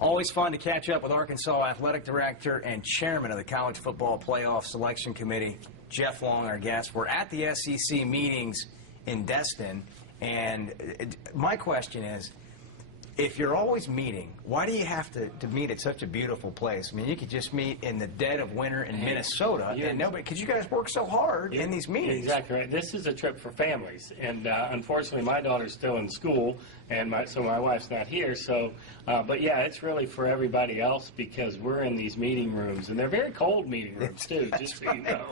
Always fun to catch up with Arkansas Athletic Director and Chairman of the College Football Playoff Selection Committee, Jeff Long, our guest. We're at the SEC meetings in Destin, and my question is, if you're always meeting, why do you have to meet at such a beautiful place? I mean, you could just meet in the dead of winter in Minnesota, and nobody, because you guys work so hard in these meetings. Exactly right. This is a trip for families, and unfortunately, my daughter's still in school, and so my wife's not here. So, but yeah, it's really for everybody else because we're in these meeting rooms, and they're very cold meeting rooms too. Just so you know.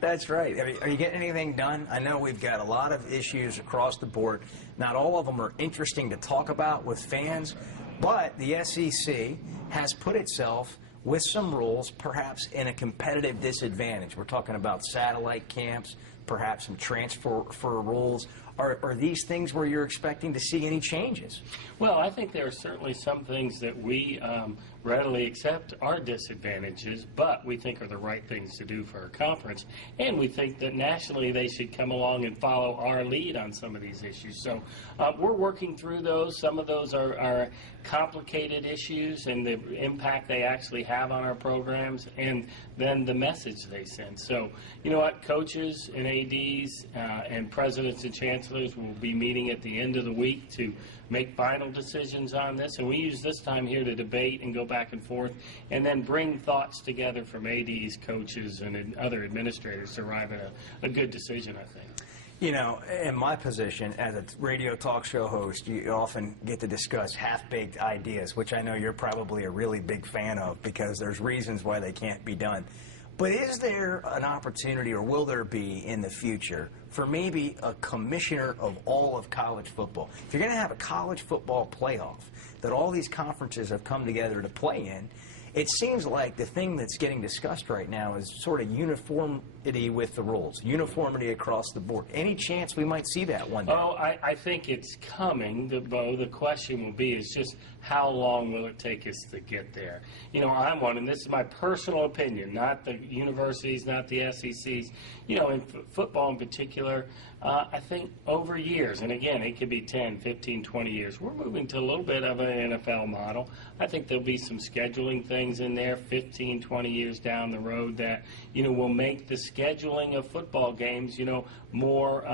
That's right. I mean, are you getting anything done? I know we've got a lot of issues across the board. Not all of them are interesting to talk about with fans, but the SEC has put itself with some rules, perhaps in a competitive disadvantage. We're talking about satellite camps, perhaps some transfer rules. Are these things where you're expecting to see any changes? Well, I think there are certainly some things that we readily accept are disadvantages, but we think are the right things to do for our conference. And we think that nationally they should come along and follow our lead on some of these issues. So we're working through those. Some of those are complicated issues and the impact they actually have on our programs and then the message they send. So, you know what, coaches and ADs and presidents and chancellors will be meeting at the end of the week to make final decisions on this, and we use this time here to debate and go back and forth and then bring thoughts together from ADs, coaches, and other administrators to arrive at a good decision, I think. You know, in my position as a radio talk show host, you often get to discuss half-baked ideas, which I know you're probably a really big fan of because there's reasons why they can't be done. But is there an opportunity, or will there be in the future, for maybe a commissioner of all of college football? If you're going to have a college football playoff that all these conferences have come together to play in, it seems like the thing that's getting discussed right now is sort of uniformity with the rules, uniformity across the board. Any chance we might see that one day? Oh, I think it's coming, Bo. The question will be is just how long will it take us to get there? You know, I'm one, and this is my personal opinion, not the universities, not the SECs. You know, in football in particular, I think over years, and again, it could be 10, 15, 20 years, we're moving to a little bit of an NFL model. I think there'll be some scheduling things in there 15, 20 years down the road that, you know, will make the scheduling of football games, you know, more,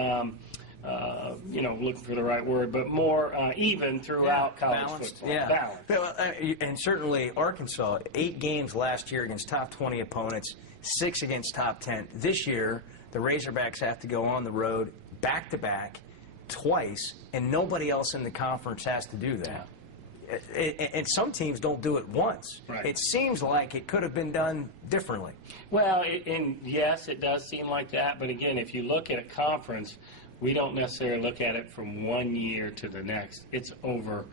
you know, looking for the right word, but more even throughout college football. Yeah. Balanced. And certainly Arkansas, 8 games last year against top 20 opponents, 6 against top 10. This year, the Razorbacks have to go on the road back-to-back twice, and nobody else in the conference has to do that. And some teams don't do it once. Right. It seems like it could have been done differently. Well, and yes, it does seem like that. But again, if you look at a conference, we don't necessarily look at it from one year to the next. It's over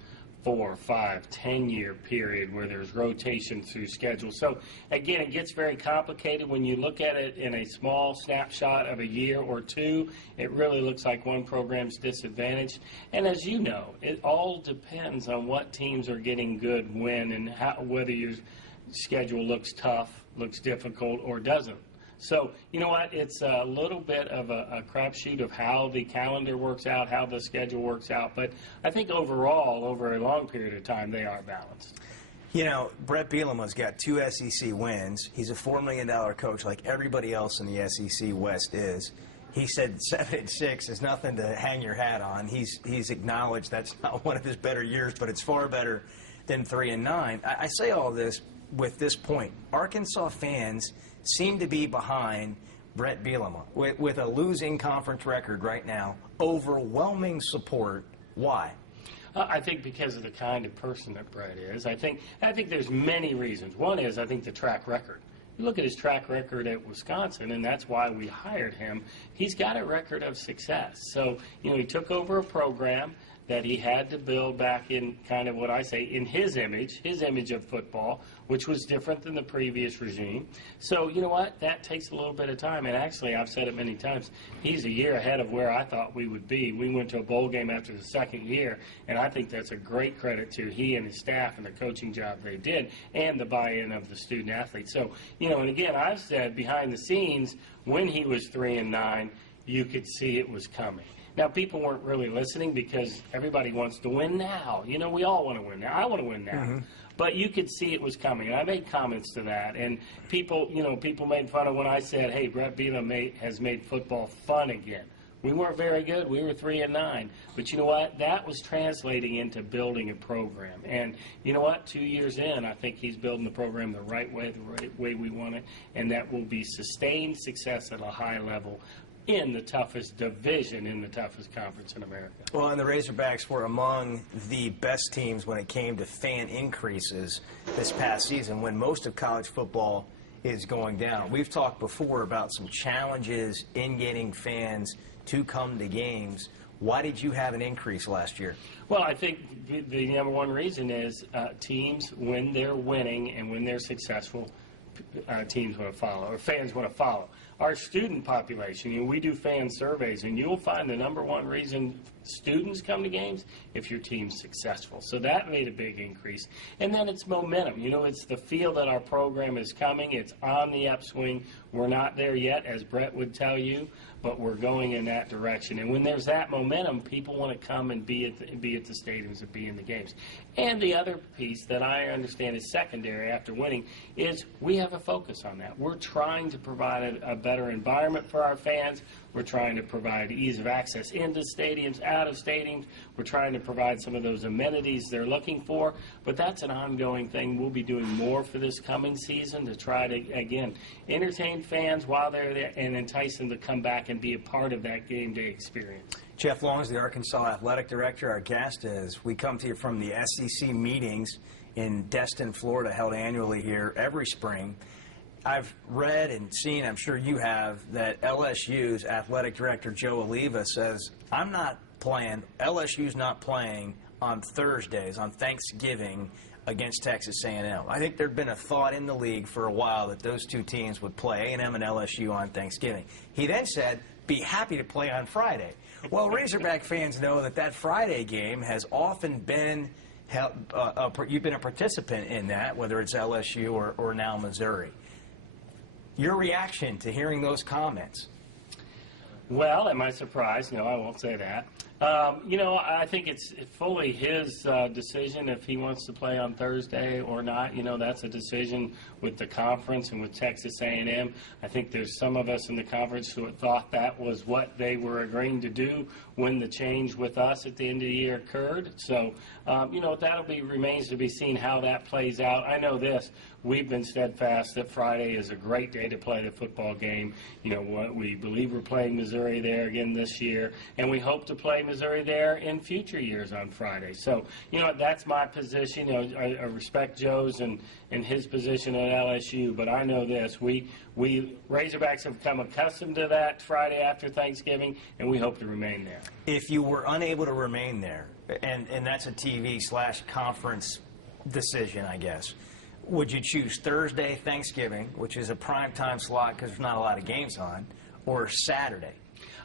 4, 5, 10-year period where there's rotation through schedule. So again, it gets very complicated when you look at it in a small snapshot of a year or two. It really looks like one program's disadvantaged. And as you know, it all depends on what teams are getting good when and whether your schedule looks tough, looks difficult, or doesn't. So, you know what, it's a little bit of a crapshoot of how the calendar works out, how the schedule works out, but I think overall, over a long period of time, they are balanced. You know, Brett Bielema's got 2 SEC wins. He's a $4 million coach like everybody else in the SEC West is. He said 7-6 is nothing to hang your hat on. He's acknowledged that's not one of his better years, but it's far better than 3-9. I say all this with this point. Arkansas fans seem to be behind Brett Bielema with a losing conference record right now. Overwhelming support. Why? I think because of the kind of person that Brett is. I think there's many reasons. One is I think the track record. You look at his track record at Wisconsin, and that's why we hired him. He's got a record of success. So, you know, he took over a program that he had to build back in kind of what I say in his image of football, which was different than the previous regime. So, you know what? That takes a little bit of time. And actually, I've said it many times, he's a year ahead of where I thought we would be. We went to a bowl game after the second year, and I think that's a great credit to he and his staff and the coaching job they did and the buy-in of the student athletes. So, you know, and again, I've said behind the scenes, when he was 3-9, you could see it was coming. Now, people weren't really listening because everybody wants to win now. You know, we all want to win now. I want to win now. But you could see it was coming, and I made comments to that. And people, people made fun of when I said, hey, Brett Bielema has made football fun again. We weren't very good. We were 3-9. But you know what? That was translating into building a program. And you know what? 2 years in, I think he's building the program the right way we want it, and that will be sustained success at a high level in the toughest division in the toughest conference in America. Well, and the Razorbacks were among the best teams when it came to fan increases this past season, when most of college football is going down. We've talked before about some challenges in getting fans to come to games. Why did you have an increase last year? Well, I think the number one reason is teams, when they're winning and when they're successful, teams want to follow, or fans want to follow. Our student population, we do fan surveys, and you'll find the number one reason students come to games if your team's successful. So that made a big increase. And then it's momentum. It's the feel that our program is coming. It's on the upswing. We're not there yet, as Brett would tell you, but we're going in that direction. And when there's that momentum, people want to come and be at the stadiums and be in the games. And the other piece that I understand is secondary after winning is we have a focus on that. We're trying to provide a better environment for our fans. We're trying to provide ease of access into stadiums, out of stadiums. We're trying to provide some of those amenities they're looking for. But that's an ongoing thing. We'll be doing more for this coming season to try to, again, entertain fans while they're there and entice them to come back and be a part of that game day experience. Jeff Long is the Arkansas Athletic Director. Our guest is. We come to you from the SEC meetings in Destin, Florida, held annually here every spring. I've read and seen, I'm sure you have, that LSU's athletic director, Joe Oliva, says, LSU's not playing on Thursdays, on Thanksgiving, against Texas A&M. I think there'd been a thought in the league for a while that those two teams would play, A&M and LSU, on Thanksgiving. He then said, be happy to play on Friday. Well, Razorback fans know that Friday game has often been you've been a participant in that, whether it's LSU or now Missouri. Your reaction to hearing those comments? Well, am I surprised? No, I won't say that. I think it's fully his decision if he wants to play on Thursday or not. That's a decision with the conference and with Texas A&M. I think there's some of us in the conference who thought that was what they were agreeing to do when the change with us at the end of the year occurred. So, that'll remains to be seen how that plays out. I know this. We've been steadfast that Friday is a great day to play the football game. We believe we're playing Missouri there again this year, and we hope to play Missouri there in future years on Friday. So, that's my position. I respect Joe's and his position at LSU, but I know this. We Razorbacks have become accustomed to that Friday after Thanksgiving, and we hope to remain there. If you were unable to remain there, and that's a TV/conference decision, I guess, would you choose Thursday, Thanksgiving, which is a prime time slot because there's not a lot of games on, or Saturday?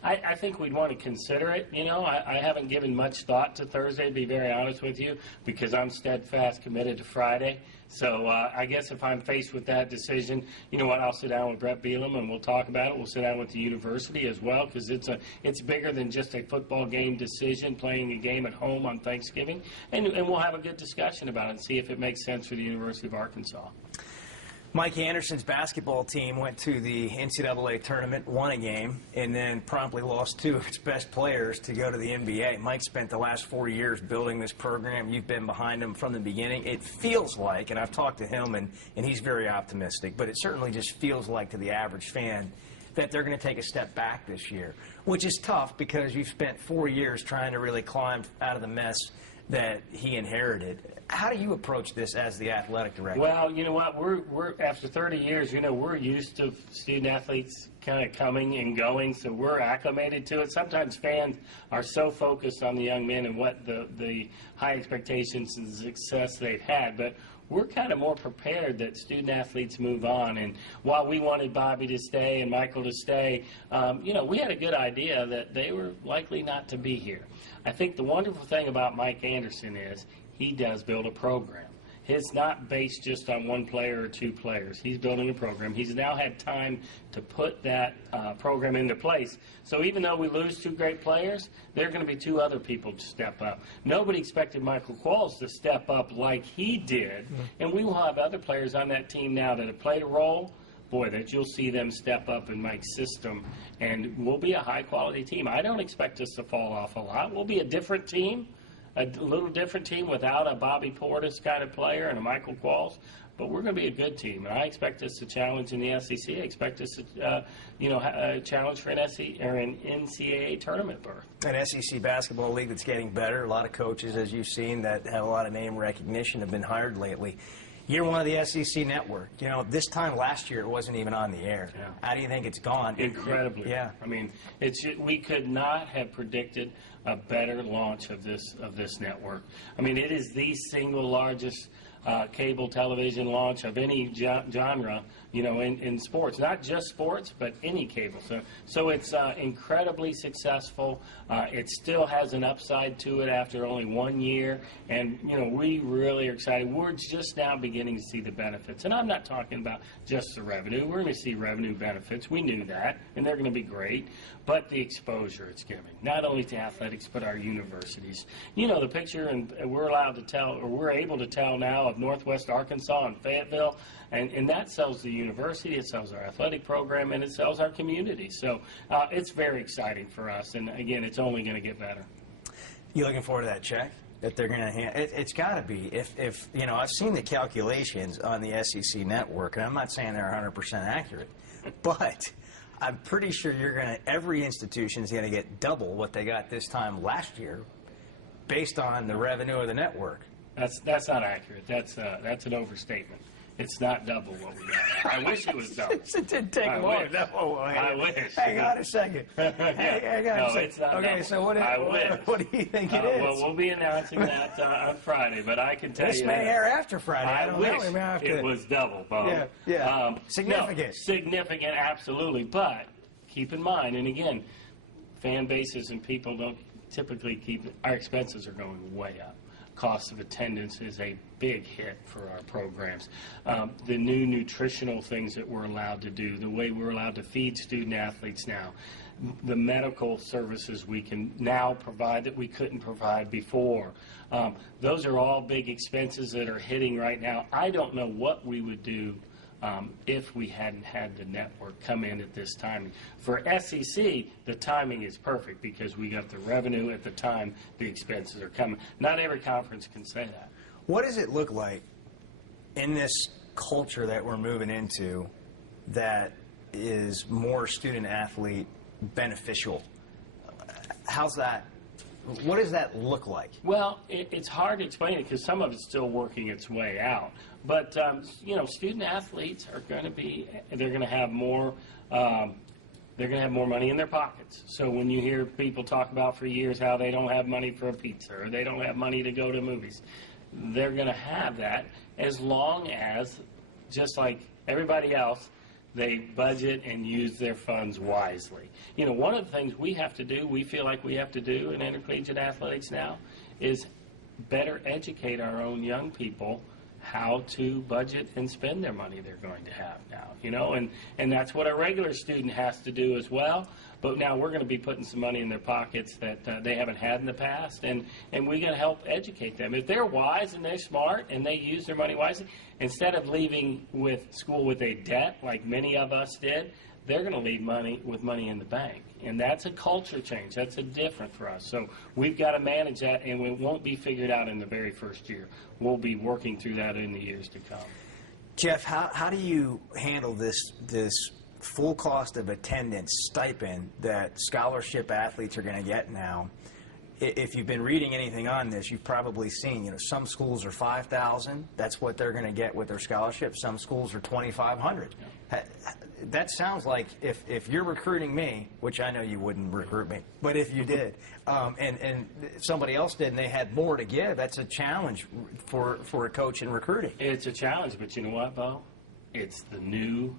I think we'd want to consider it. I haven't given much thought to Thursday, to be very honest with you, because I'm steadfast committed to Friday. So I guess if I'm faced with that decision, you know what, I'll sit down with Brett Bielema and we'll talk about it. We'll sit down with the university as well, because it's bigger than just a football game decision, playing a game at home on Thanksgiving. And we'll have a good discussion about it and see if it makes sense for the University of Arkansas. Mike Anderson's basketball team went to the NCAA tournament, won a game, and then promptly lost two of its best players to go to the NBA. Mike spent the last 4 years building this program. You've been behind him from the beginning. It feels like, and I've talked to him, and he's very optimistic, but it certainly just feels like to the average fan that they're going to take a step back this year, which is tough because you've spent 4 years trying to really climb out of the mess that he inherited. How do you approach this as the athletic director? Well, you know what, we're after 30 years, we're used to student athletes kind of coming and going, so we're acclimated to it. Sometimes fans are so focused on the young men and what the high expectations and success they've had, but we're kind of more prepared that student athletes move on. And while we wanted Bobby to stay and Michael to stay, we had a good idea that they were likely not to be here. I think the wonderful thing about Mike Anderson is he does build a program. It's not based just on one player or two players. He's building a program. He's now had time to put that program into place. So even though we lose two great players, there are going to be two other people to step up. Nobody expected Michael Qualls to step up like he did, and we will have other players on that team now that have played a role. Boy, that you'll see them step up in Mike's system, and we'll be a high-quality team. I don't expect us to fall off a lot. We'll be a different team. A little different team without a Bobby Portis kind of player and a Michael Qualls, but we're going to be a good team, and I expect us to challenge in the SEC. I expect us to, challenge for an NCAA tournament berth. An SEC basketball league that's getting better. A lot of coaches, as you've seen, that have a lot of name recognition have been hired lately. Year one of the SEC network. This time last year it wasn't even on the air. Yeah. How do you think it's gone? Incredibly. Yeah. I mean, we could not have predicted a better launch of this network. I mean, it is the single largest cable television launch of any genre, in sports. Not just sports, but any cable. So it's incredibly successful. It still has an upside to it after only 1 year. And, we really are excited. We're just now beginning to see the benefits. And I'm not talking about just the revenue. We're going to see revenue benefits. We knew that, and they're going to be great. But the exposure it's giving, not only to athletics, but our universities. The picture, and we're allowed to tell, or we're able to tell now, of Northwest Arkansas and Fayetteville, and that sells the university, it sells our athletic program, and it sells our community. So it's very exciting for us, and again, it's only going to get better. You looking forward to that check that they're going to hand? It's got to be. If I've seen the calculations on the SEC network, and I'm not saying they're 100% accurate, but I'm pretty sure every institution is going to get double what they got this time last year, based on the revenue of the network. That's not accurate. That's an overstatement. It's not double what we got. I wish it was double. It didn't take long. I wish. Hang on a second. Hang on a second. It's not okay, double. so what do you think it is? Well, we'll be announcing that on Friday, but I can tell this you may air after Friday. I don't wish know. We may have to... it was double, Bo. Yeah. Significant. No, significant, absolutely. But keep in mind, and again, fan bases and people don't typically our expenses are going way up. Cost of attendance is a big hit for our programs. The new nutritional things that we're allowed to do, the way we're allowed to feed student athletes now, the medical services we can now provide that we couldn't provide before. Those are all big expenses that are hitting right now. I don't know what we would do if we hadn't had the network come in at this timing. For SEC, the timing is perfect because we got the revenue at the time the expenses are coming. Not every conference can say that. What does it look like in this culture that we're moving into that is more student-athlete beneficial? How's that? What does that look like? Well, it's hard to explain it because some of it's still working its way out. But student athletes are going to have more. They're going to have more money in their pockets. So when you hear people talk about for years how they don't have money for a pizza or they don't have money to go to movies, they're going to have that as long as, just like everybody else, they budget and use their funds wisely. One of the things we have to do, we feel like we have to do in intercollegiate athletics now, is better educate our own young people how to budget and spend their money they're going to have now, and that's what a regular student has to do as well. But now we're going to be putting some money in their pockets that they haven't had in the past, and we're going to help educate them. If they're wise and they're smart and they use their money wisely, instead of leaving with school with a debt like many of us did, they're going to leave with money in the bank. And that's a culture change. That's a different for us. So we've got to manage that, and it won't be figured out in the very first year. We'll be working through that in the years to come. Jeff, how do you handle this full cost of attendance stipend that scholarship athletes are going to get now? If you've been reading anything on this, you've probably seen, some schools are $5,000. That's what they're going to get with their scholarship. Some schools are $2,500. Yeah. That sounds like if you're recruiting me, which I know you wouldn't recruit me, but if you did, and somebody else did and they had more to give, that's a challenge for a coach in recruiting. It's a challenge, but you know what, Bo? It's the new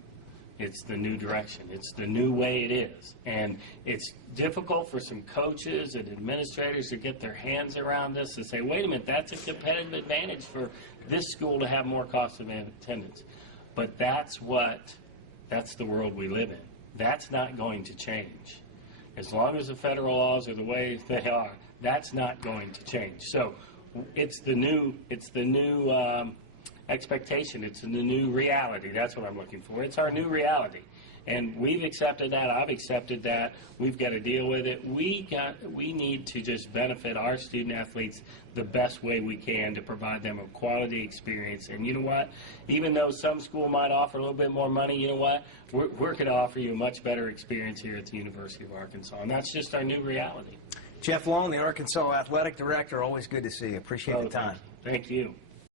It's the new direction. It's the new way it is. And it's difficult for some coaches and administrators to get their hands around this and say, wait a minute, that's a competitive advantage for this school to have more cost of attendance. But that's the world we live in. That's not going to change. As long as the federal laws are the way they are, that's not going to change. So it's the new expectation. It's the new reality. That's what I'm looking for. It's our new reality. And we've accepted that. I've accepted that. We've got to deal with it. We need to just benefit our student athletes the best way we can to provide them a quality experience. And you know what? Even though some school might offer a little bit more money, you know what? We're going to offer you a much better experience here at the University of Arkansas. And that's just our new reality. Jeff Long, the Arkansas Athletic Director, always good to see you. Appreciate the time. Thank you.